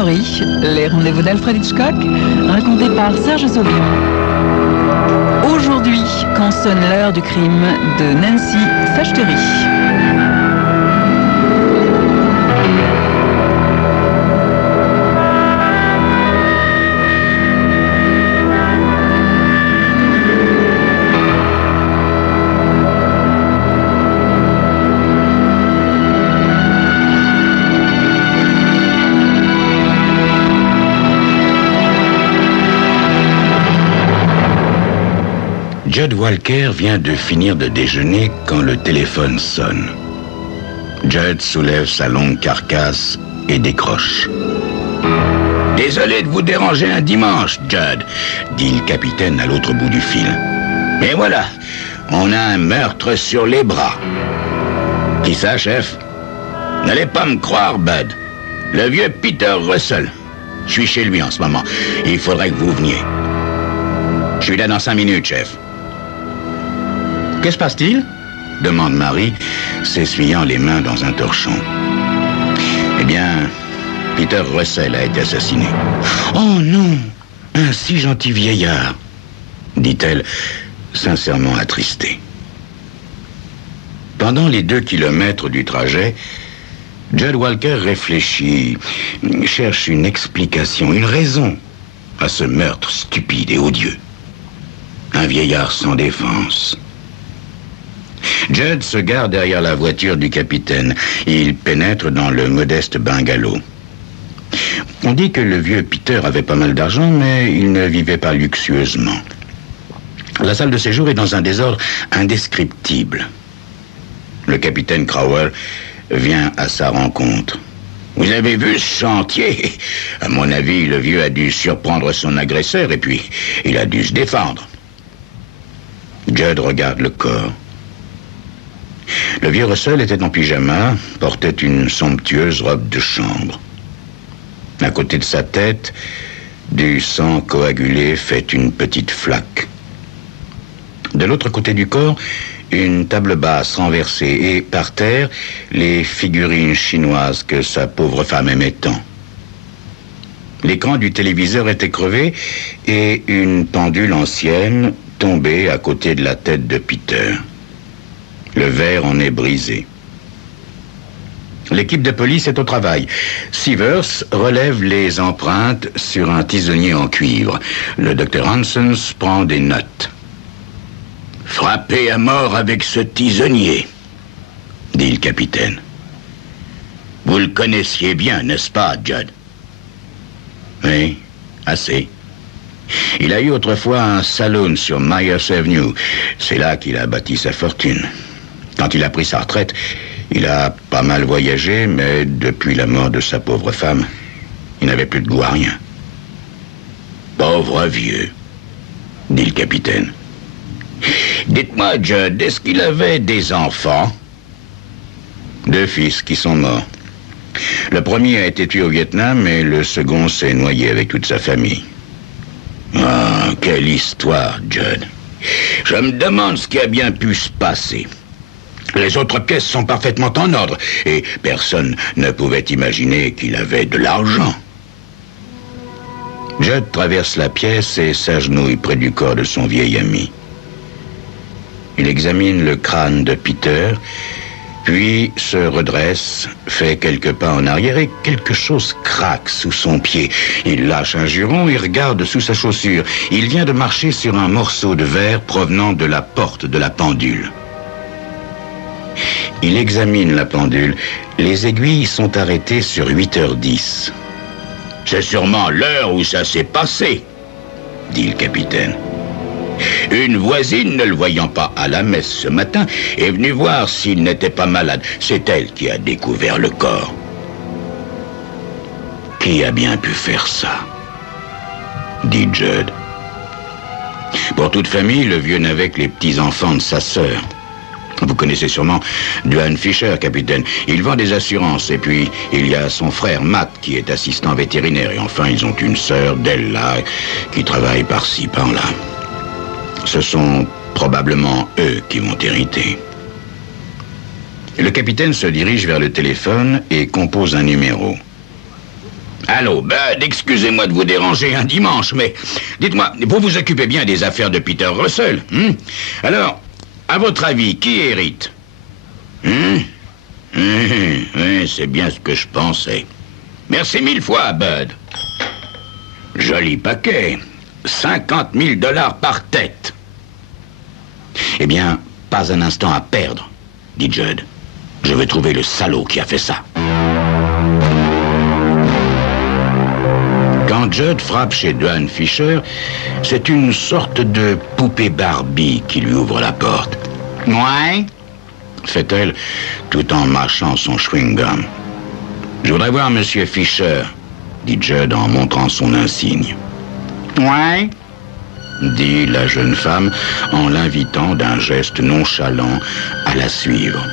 Story, les rendez-vous d'Alfred Hitchcock, racontés par Serge Sauvier. Aujourd'hui, quand sonne l'heure du crime de Nancy Fachtery. Judd Walker vient de finir de déjeuner quand le téléphone sonne. Judd soulève sa longue carcasse et décroche. « Désolé de vous déranger un dimanche, Judd, » dit le capitaine à l'autre bout du fil. « Mais voilà, on a un meurtre sur les bras. »« Qui ça, chef? »« N'allez pas me croire, Bud. Le vieux Peter Russell. Je suis chez lui en ce moment. Il faudrait que vous veniez. »« Je suis là dans 5 minutes, chef. » « Que se passe-t-il » demande Marie, s'essuyant les mains dans un torchon. « Eh bien, Peter Russell a été assassiné. »« Oh non, un si gentil vieillard » dit-elle, sincèrement attristée. Pendant les 2 kilomètres du trajet, Judd Walker réfléchit, cherche une explication, une raison à ce meurtre stupide et odieux. Un vieillard sans défense. Judd se gare derrière la voiture du capitaine. Il pénètre dans le modeste bungalow. On dit que le vieux Peter avait pas mal d'argent, mais il ne vivait pas luxueusement. La salle de séjour est dans un désordre indescriptible. Le capitaine Crowell vient à sa rencontre. « Vous avez vu ce chantier? À mon avis, le vieux a dû surprendre son agresseur et puis il a dû se défendre. » Judd regarde le corps. Le vieux Russell était en pyjama, portait une somptueuse robe de chambre. À côté de sa tête, du sang coagulé fait une petite flaque. De l'autre côté du corps, une table basse renversée et, par terre, les figurines chinoises que sa pauvre femme aimait tant. L'écran du téléviseur était crevé et une pendule ancienne tombée à côté de la tête de Peter. Le verre en est brisé. L'équipe de police est au travail. Sivers relève les empreintes sur un tisonnier en cuivre. Le docteur Hansens prend des notes. « Frappé à mort avec ce tisonnier, » dit le capitaine. « Vous le connaissiez bien, n'est-ce pas, Judd? »« Oui, assez. Il a eu autrefois un saloon sur Myers Avenue. C'est là qu'il a bâti sa fortune. Quand il a pris sa retraite, il a pas mal voyagé, mais depuis la mort de sa pauvre femme, il n'avait plus de goût à rien. »« Pauvre vieux, » dit le capitaine. « Dites-moi, Judd, est-ce qu'il avait des enfants? » 2 fils qui sont morts. Le premier a été tué au Vietnam et le second s'est noyé avec toute sa famille. Ah, quelle histoire, Judd. Je me demande ce qui a bien pu se passer. Les autres pièces sont parfaitement en ordre et personne ne pouvait imaginer qu'il avait de l'argent. Judd traverse la pièce et s'agenouille près du corps de son vieil ami. Il examine le crâne de Peter, puis se redresse, fait quelques pas en arrière et quelque chose craque sous son pied. Il lâche un juron et regarde sous sa chaussure. Il vient de marcher sur un morceau de verre provenant de la porte de la pendule. Il examine la pendule. Les aiguilles sont arrêtées sur 8h10. « C'est sûrement l'heure où ça s'est passé, » dit le capitaine. Une voisine, ne le voyant pas à la messe ce matin, est venue voir s'il n'était pas malade. C'est elle qui a découvert le corps. Qui a bien pu faire ça? Dit Judd. Pour toute famille, le vieux n'avait que les petits-enfants de sa sœur. Vous connaissez sûrement Duane Fisher, capitaine. Il vend des assurances. Et puis, il y a son frère Matt, qui est assistant vétérinaire. Et enfin, ils ont une sœur, Della, qui travaille par-ci, par-là. Ce sont probablement eux qui vont hériter. Le capitaine se dirige vers le téléphone et compose un numéro. Allô, Bud, excusez-moi de vous déranger un dimanche, mais dites-moi, vous vous occupez bien des affaires de Peter Russell, hein? Alors, à votre avis, qui hérite? Oui, c'est bien ce que je pensais. Merci 1000 fois, Bud. Joli paquet. 50 000 $ par tête. Eh bien, pas un instant à perdre, dit Judd. Je vais trouver le salaud qui a fait ça. Quand Judd frappe chez Duane Fisher, c'est une sorte de poupée Barbie qui lui ouvre la porte. « Ouais ?» fait-elle, tout en mâchant son chewing-gum. « Je voudrais voir Monsieur Fisher, » dit Judd en montrant son insigne. « Ouais ?» dit la jeune femme en l'invitant d'un geste nonchalant à la suivre.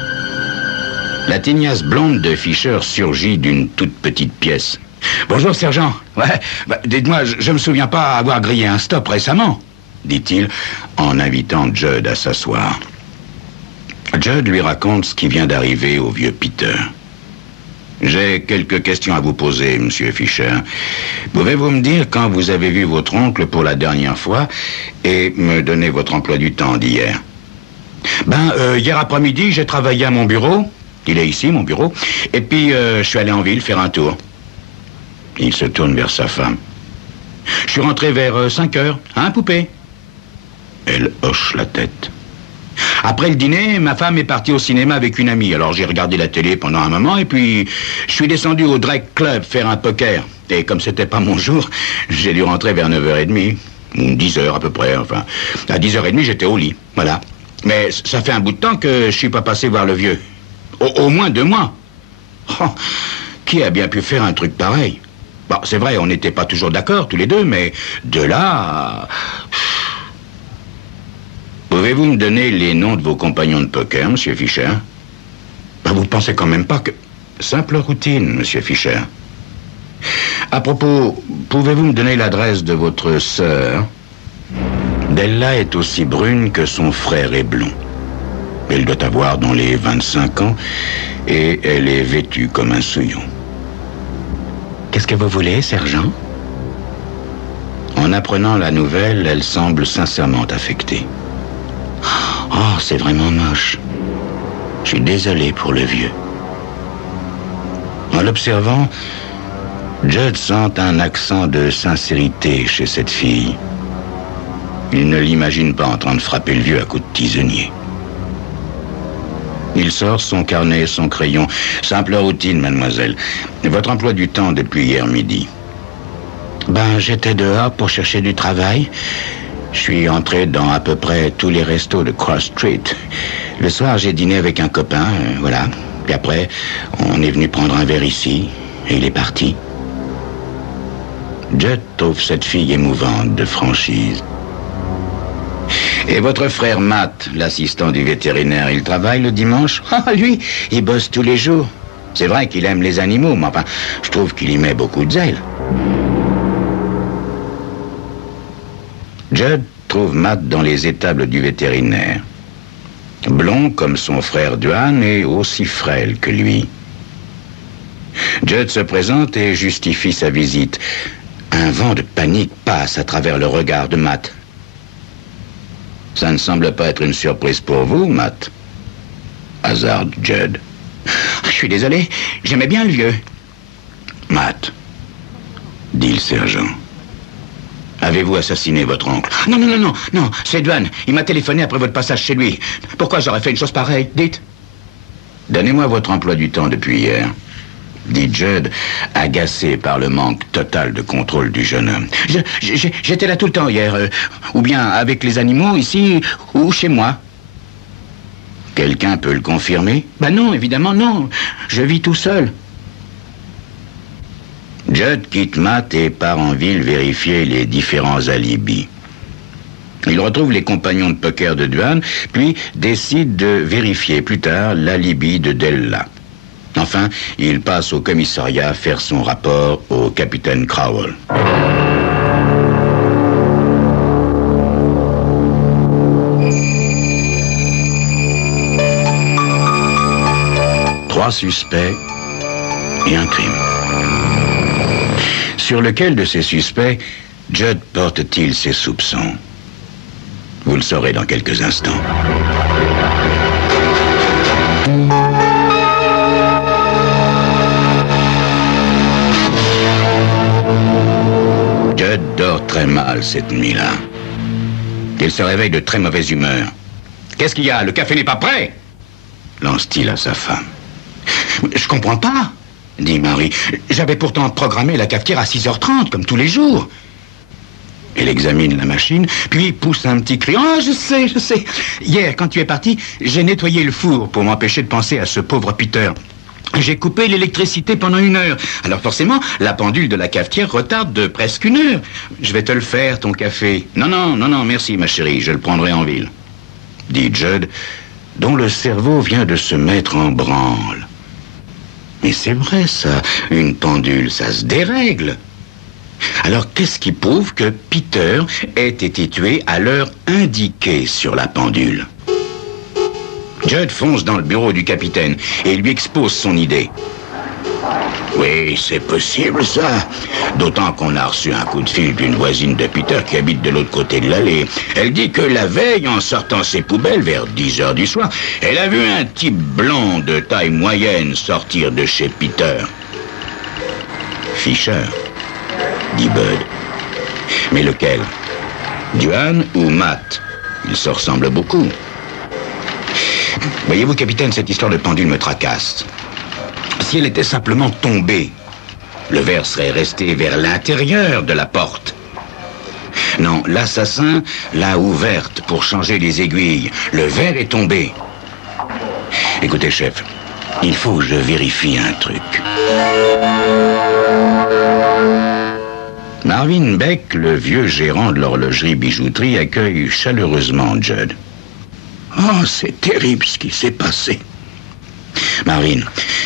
La tignasse blonde de Fisher surgit d'une toute petite pièce. « Bonjour, sergent. Ouais, dites-moi, je me souviens pas avoir grillé un stop récemment, » dit-il en invitant Judd à s'asseoir. Judd lui raconte ce qui vient d'arriver au vieux Peter. « J'ai quelques questions à vous poser, monsieur Fisher. Pouvez-vous me dire quand vous avez vu votre oncle pour la dernière fois et me donner votre emploi du temps d'hier? » Hier après-midi, j'ai travaillé à mon bureau. Il est ici, mon bureau. Et puis, je suis allé en ville faire un tour. Il se tourne vers sa femme. « Je suis rentré vers 5 heures. Hein, poupée ?» Elle hoche la tête. Après le dîner, ma femme est partie au cinéma avec une amie. Alors j'ai regardé la télé pendant un moment et puis je suis descendu au Drake Club faire un poker. Et comme c'était pas mon jour, j'ai dû rentrer vers 9h30. Ou 10h à peu près, enfin. À 10h30, j'étais au lit, voilà. Mais ça fait un bout de temps que je suis pas passé voir le vieux. Au moins 2 mois. Oh, qui a bien pu faire un truc pareil? Bon, c'est vrai, on n'était pas toujours d'accord, tous les deux, mais de là... Pouvez-vous me donner les noms de vos compagnons de poker, monsieur Fisher? Vous pensez quand même pas que... Simple routine, monsieur Fisher. À propos, pouvez-vous me donner l'adresse de votre sœur? Della est aussi brune que son frère est blond. Elle doit avoir dans les 25 ans et elle est vêtue comme un souillon. Qu'est-ce que vous voulez, sergent? En apprenant la nouvelle, elle semble sincèrement affectée. Oh, c'est vraiment moche. Je suis désolé pour le vieux. En l'observant, Judd sent un accent de sincérité chez cette fille. Il ne l'imagine pas en train de frapper le vieux à coups de tisonnier. Il sort son carnet et son crayon. Simple routine, mademoiselle. Votre emploi du temps depuis hier midi. J'étais dehors pour chercher du travail. Je suis entré dans à peu près tous les restos de Cross Street. Le soir, j'ai dîné avec un copain, voilà. Puis après, on est venu prendre un verre ici, et il est parti. Judd trouve cette fille émouvante de franchise. Et votre frère Matt, l'assistant du vétérinaire, il travaille le dimanche? Ah, lui, il bosse tous les jours. C'est vrai qu'il aime les animaux, mais enfin, je trouve qu'il y met beaucoup de zèle. Judd trouve Matt dans les étables du vétérinaire. Blond comme son frère Duane et aussi frêle que lui. Judd se présente et justifie sa visite. Un vent de panique passe à travers le regard de Matt. Ça ne semble pas être une surprise pour vous, Matt. Hasarde Judd. Je suis désolé, j'aimais bien le vieux. Matt, dit le sergent. Avez-vous assassiné votre oncle? Non, c'est Duane. Il m'a téléphoné après votre passage chez lui. Pourquoi j'aurais fait une chose pareille? Dites. Donnez-moi votre emploi du temps depuis hier, dit Judd, agacé par le manque total de contrôle du jeune homme. J'étais là tout le temps hier, ou bien avec les animaux ici, ou chez moi. Quelqu'un peut le confirmer? Non, évidemment non. Je vis tout seul. Judd quitte Matt et part en ville vérifier les différents alibis. Il retrouve les compagnons de poker de Duane, puis décide de vérifier plus tard l'alibi de Della. Enfin, il passe au commissariat faire son rapport au capitaine Crowell. Trois suspects et un crime. Sur lequel de ces suspects Judd porte-t-il ses soupçons? Vous le saurez dans quelques instants. Judd dort très mal cette nuit-là. Il se réveille de très mauvaise humeur. « Qu'est-ce qu'il y a? Le café n'est pas prêt ?» lance-t-il à sa femme. « Je comprends pas, » dit Marie. « J'avais pourtant programmé la cafetière à 6h30, comme tous les jours. » Elle examine la machine, puis pousse un petit cri. « Oh, je sais. Hier, quand tu es parti, j'ai nettoyé le four pour m'empêcher de penser à ce pauvre Peter. J'ai coupé l'électricité pendant 1 heure. Alors forcément, la pendule de la cafetière retarde de presque 1 heure. Je vais te le faire, ton café. Non, merci, ma chérie, je le prendrai en ville. » dit Judd, dont le cerveau vient de se mettre en branle. Mais c'est vrai, ça, une pendule, ça se dérègle. Alors, qu'est-ce qui prouve que Peter ait été tué à l'heure indiquée sur la pendule? Judd fonce dans le bureau du capitaine et lui expose son idée. Oui, c'est possible, ça. D'autant qu'on a reçu un coup de fil d'une voisine de Peter qui habite de l'autre côté de l'allée. Elle dit que la veille, en sortant ses poubelles vers 10h du soir, elle a vu un type blond de taille moyenne sortir de chez Peter. Fisher, dit Bud. Mais lequel? Duane ou Matt? Ils se ressemblent beaucoup. Voyez-vous, capitaine, cette histoire de pendule me tracasse. Si elle était simplement tombée, le verre serait resté vers l'intérieur de la porte. Non, l'assassin l'a ouverte pour changer les aiguilles. Le verre est tombé. Écoutez, chef, il faut que je vérifie un truc. Marvin Beck, le vieux gérant de l'horlogerie-bijouterie, accueille chaleureusement Judd. Oh, c'est terrible ce qui s'est passé. Marvin,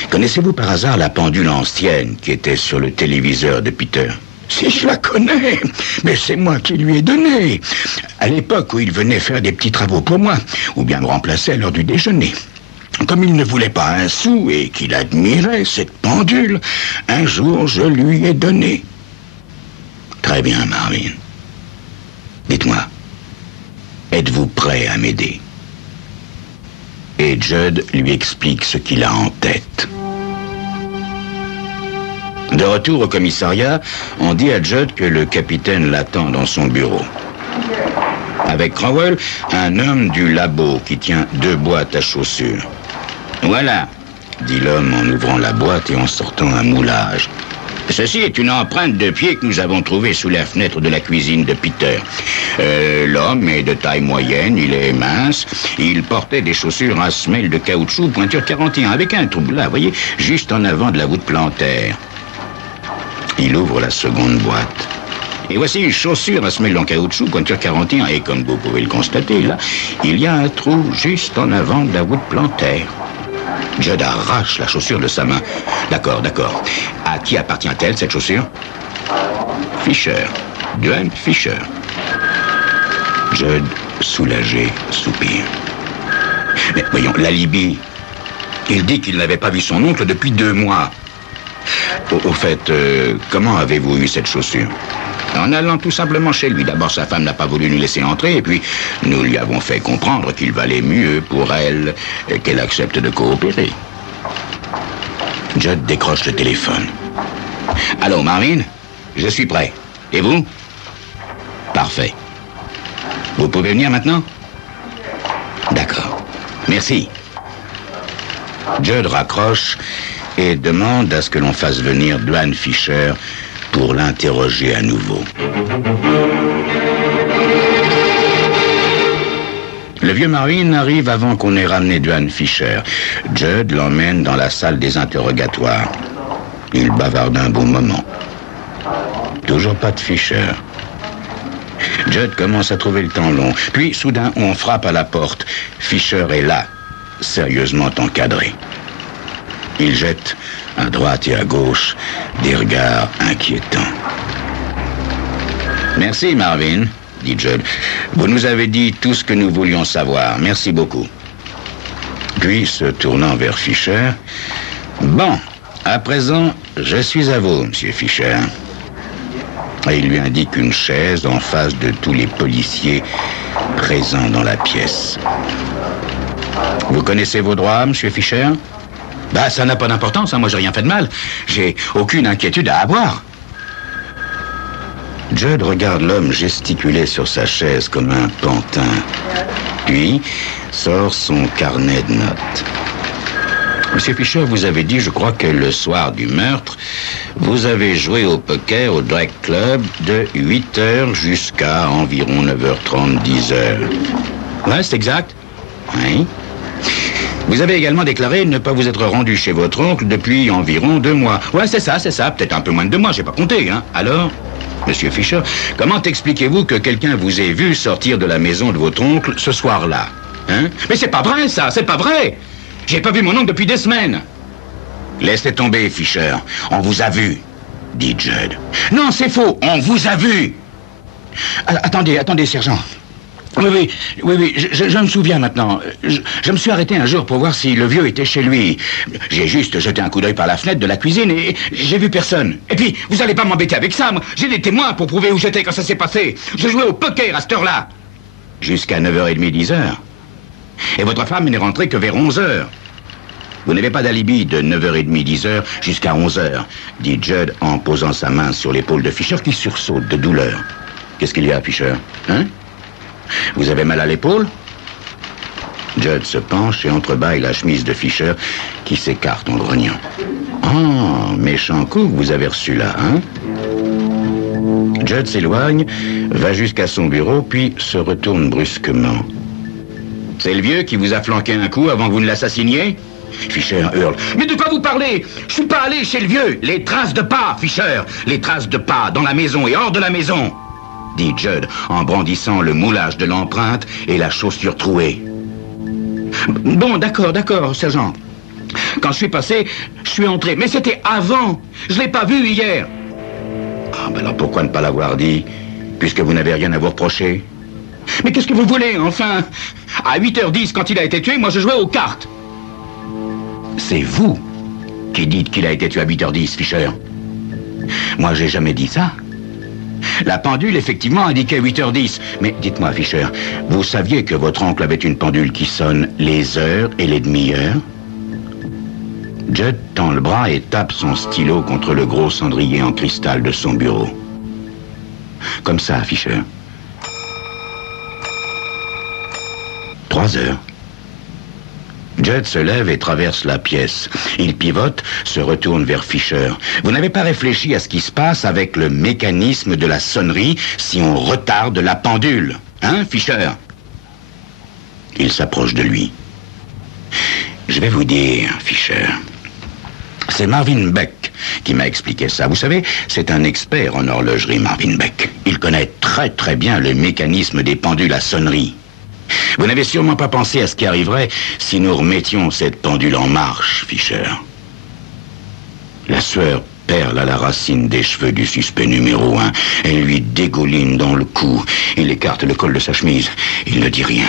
connaissez-vous par hasard la pendule ancienne qui était sur le téléviseur de Peter? Si, je la connais, mais c'est moi qui lui ai donné. À l'époque où il venait faire des petits travaux pour moi, ou bien me remplacer à l'heure du déjeuner. Comme il ne voulait pas un sou et qu'il admirait cette pendule, un jour je lui ai donné. Très bien, Marvin. Dites-moi, êtes-vous prêt à m'aider? Et Judd lui explique ce qu'il a en tête. De retour au commissariat, on dit à Judd que le capitaine l'attend dans son bureau. Avec Crowell, un homme du labo qui tient 2 boîtes à chaussures. Voilà, dit l'homme en ouvrant la boîte et en sortant un moulage. Ceci est une empreinte de pied que nous avons trouvée sous la fenêtre de la cuisine de Peter. L'homme est de taille moyenne, il est mince, il portait des chaussures à semelle de caoutchouc pointure 41, avec un trou là, voyez, juste en avant de la voûte plantaire. Il ouvre la seconde boîte. Et voici une chaussure à semelle en caoutchouc pointure 41, et comme vous pouvez le constater, là, il y a un trou juste en avant de la voûte plantaire. Judd arrache la chaussure de sa main. D'accord. À qui appartient-elle, cette chaussure? Fisher. Duane Fisher. Judd, soulagé, soupire. Mais voyons, l'alibi. Il dit qu'il n'avait pas vu son oncle depuis 2 mois. Au fait, comment avez-vous eu cette chaussure? En allant tout simplement chez lui. D'abord, sa femme n'a pas voulu nous laisser entrer, et puis nous lui avons fait comprendre qu'il valait mieux pour elle qu'elle accepte de coopérer. Judd décroche le téléphone. Allô, Marvin? Je suis prêt. Et vous? Parfait. Vous pouvez venir maintenant? D'accord. Merci. Judd raccroche et demande à ce que l'on fasse venir Duane Fisher pour l'interroger à nouveau. Le vieux Marvin arrive avant qu'on ait ramené Duane Fisher. Judd l'emmène dans la salle des interrogatoires. Il bavarde un bon moment. Toujours pas de Fisher. Judd commence à trouver le temps long. Puis, soudain, on frappe à la porte. Fisher est là, sérieusement encadré. Il jette à droite et à gauche des regards inquiétants. Merci, Marvin, dit Judd. Vous nous avez dit tout ce que nous voulions savoir. Merci beaucoup. Puis, se tournant vers Fisher, bon, à présent, je suis à vous, monsieur Fisher. Et il lui indique une chaise en face de tous les policiers présents dans la pièce. Vous connaissez vos droits, monsieur Fisher? Bah, ça n'a pas d'importance, hein. Moi j'ai rien fait de mal. J'ai aucune inquiétude à avoir. Judd regarde l'homme gesticuler sur sa chaise comme un pantin. Puis sort son carnet de notes. Monsieur Fisher, vous avez dit, je crois que le soir du meurtre, vous avez joué au poker au Drake Club de 8h jusqu'à environ 9h30, 10h. Ouais, c'est exact. Oui. Vous avez également déclaré ne pas vous être rendu chez votre oncle depuis environ 2 mois. Ouais, c'est ça. Peut-être un peu moins de 2 mois, j'ai pas compté, hein. Alors, monsieur Fisher, comment expliquez-vous que quelqu'un vous ait vu sortir de la maison de votre oncle ce soir-là? Hein? Mais c'est pas vrai, ça, c'est pas vrai! J'ai pas vu mon oncle depuis des semaines. Laissez tomber, Fisher. On vous a vu, dit Judd. Non, c'est faux. On vous a vu. Attendez, sergent. Oui, je me souviens maintenant. Je me suis arrêté un jour pour voir si le vieux était chez lui. J'ai juste jeté un coup d'œil par la fenêtre de la cuisine et j'ai vu personne. Et puis, vous allez pas m'embêter avec ça. J'ai des témoins pour prouver où j'étais quand ça s'est passé. Je jouais au poker à cette heure-là. Jusqu'à 9h30, 10h. Et votre femme n'est rentrée que vers 11h. Vous n'avez pas d'alibi de 9h30, 10h jusqu'à 11h, dit Judd en posant sa main sur l'épaule de Fisher qui sursaute de douleur. Qu'est-ce qu'il y a, Fisher? Hein? Vous avez mal à l'épaule? Judd se penche et entrebâille la chemise de Fisher qui s'écarte en grognant. Ah, méchant coup que vous avez reçu là, hein? Judd s'éloigne, va jusqu'à son bureau, puis se retourne brusquement. C'est le vieux qui vous a flanqué un coup avant que vous ne l'assassiniez? Fisher hurle. Mais de quoi vous parlez? Je suis pas allé chez le vieux. Les traces de pas, Fisher. Les traces de pas dans la maison et hors de la maison, dit Judd en brandissant le moulage de l'empreinte et la chaussure trouée. Bon, d'accord, sergent. Quand je suis passé, je suis entré. Mais c'était avant. Je l'ai pas vu hier. Ah, ben alors pourquoi ne pas l'avoir dit, puisque vous n'avez rien à vous reprocher? Mais qu'est-ce que vous voulez, enfin? À 8h10, quand il a été tué, moi je jouais aux cartes. C'est vous qui dites qu'il a été tué à 8h10, Fisher. Moi, j'ai jamais dit ça. La pendule, effectivement, indiquait 8h10. Mais dites-moi, Fisher, vous saviez que votre oncle avait une pendule qui sonne les heures et les demi-heures? Judd tend le bras et tape son stylo contre le gros cendrier en cristal de son bureau. Comme ça, Fisher. 3 heures. Judd se lève et traverse la pièce. Il pivote, se retourne vers Fisher. Vous n'avez pas réfléchi à ce qui se passe avec le mécanisme de la sonnerie si on retarde la pendule, hein, Fisher? Il s'approche de lui. Je vais vous dire, Fisher, c'est Marvin Beck qui m'a expliqué ça. Vous savez, c'est un expert en horlogerie, Marvin Beck. Il connaît très bien le mécanisme des pendules à sonnerie. Vous n'avez sûrement pas pensé à ce qui arriverait si nous remettions cette pendule en marche, Fisher. La sueur perle à la racine des cheveux du suspect numéro 1. Elle lui dégouline dans le cou. Il écarte le col de sa chemise. Il ne dit rien.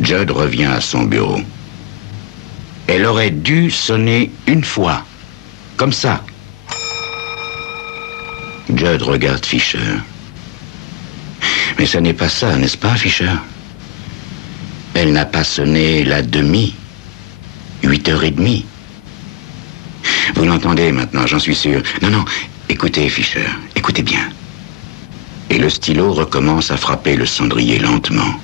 Judd revient à son bureau. Elle aurait dû sonner une fois. Comme ça. Judd regarde Fisher. Mais ça n'est pas ça, n'est-ce pas, Fisher? Elle n'a pas sonné la demi. 8h30. Vous l'entendez maintenant, j'en suis sûr. Non, écoutez, Fisher, écoutez bien. Et le stylo recommence à frapper le cendrier lentement.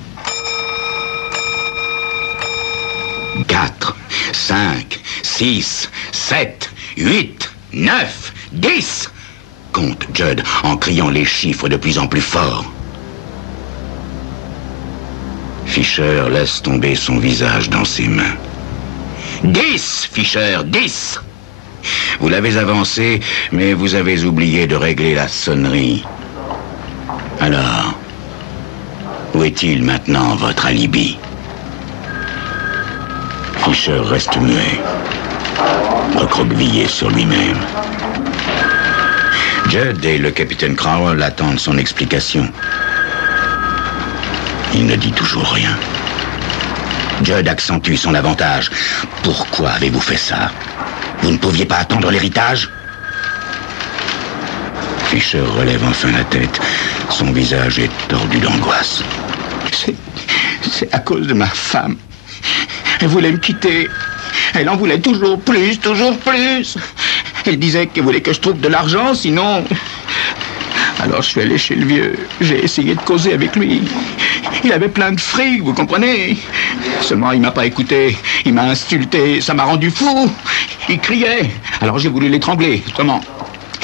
4, 5, 6, 7, 8, 9, 10. Compte Judd en criant les chiffres de plus en plus fort. Fisher laisse tomber son visage dans ses mains. 10, Fisher, 10. Vous l'avez avancé, mais vous avez oublié de régler la sonnerie. Alors, où est-il maintenant, votre alibi? Fisher reste muet, recroquevillé sur lui-même. Judd et le capitaine Crowell attendent son explication. Il ne dit toujours rien. Judd accentue son avantage. Pourquoi avez-vous fait ça? Vous ne pouviez pas attendre l'héritage? Fisher relève enfin la tête. Son visage est tordu d'angoisse. C'est à cause de ma femme. Elle voulait me quitter. Elle en voulait toujours plus, toujours plus. Elle disait qu'elle voulait que je trouve de l'argent, sinon... Alors je suis allé chez le vieux. J'ai essayé de causer avec lui. Il avait plein de fric, vous comprenez? Seulement, il m'a pas écouté. Il m'a insulté. Ça m'a rendu fou. Il criait. Alors j'ai voulu l'étrangler. Comment?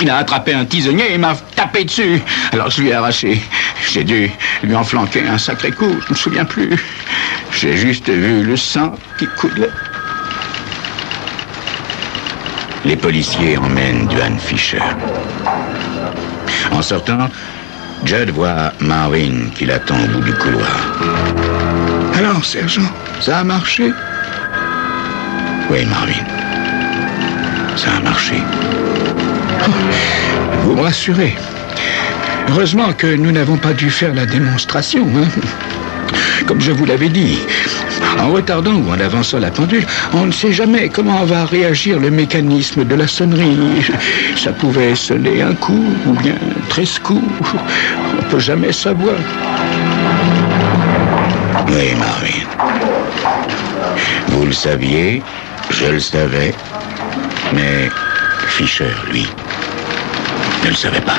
Il a attrapé un tisonnier et m'a tapé dessus. Alors je lui ai arraché. J'ai dû lui en flanquer un sacré coup. Je me souviens plus. J'ai juste vu le sang qui coulait. Les policiers emmènent Duane Fisher. En sortant, Judd voit Marvin qui l'attend au bout du couloir. Alors, sergent, ça a marché? Oui, Marvin. Ça a marché. Oh, vous me rassurez. Heureusement que nous n'avons pas dû faire la démonstration, hein? Comme je vous l'avais dit, en retardant ou en avançant la pendule, on ne sait jamais comment va réagir le mécanisme de la sonnerie. Ça pouvait sonner un coup ou bien 13 coups. On ne peut jamais savoir. Oui, Marvin. Vous le saviez, je le savais, mais Fisher, lui, ne le savait pas.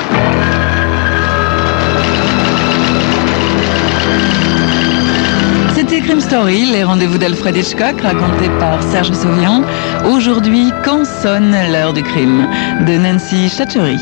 C'était Crime Story, les rendez-vous d'Alfred Hitchcock, racontés par Serge Sauvian. Aujourd'hui, quand sonne l'heure du crime, de Nancy Chachery.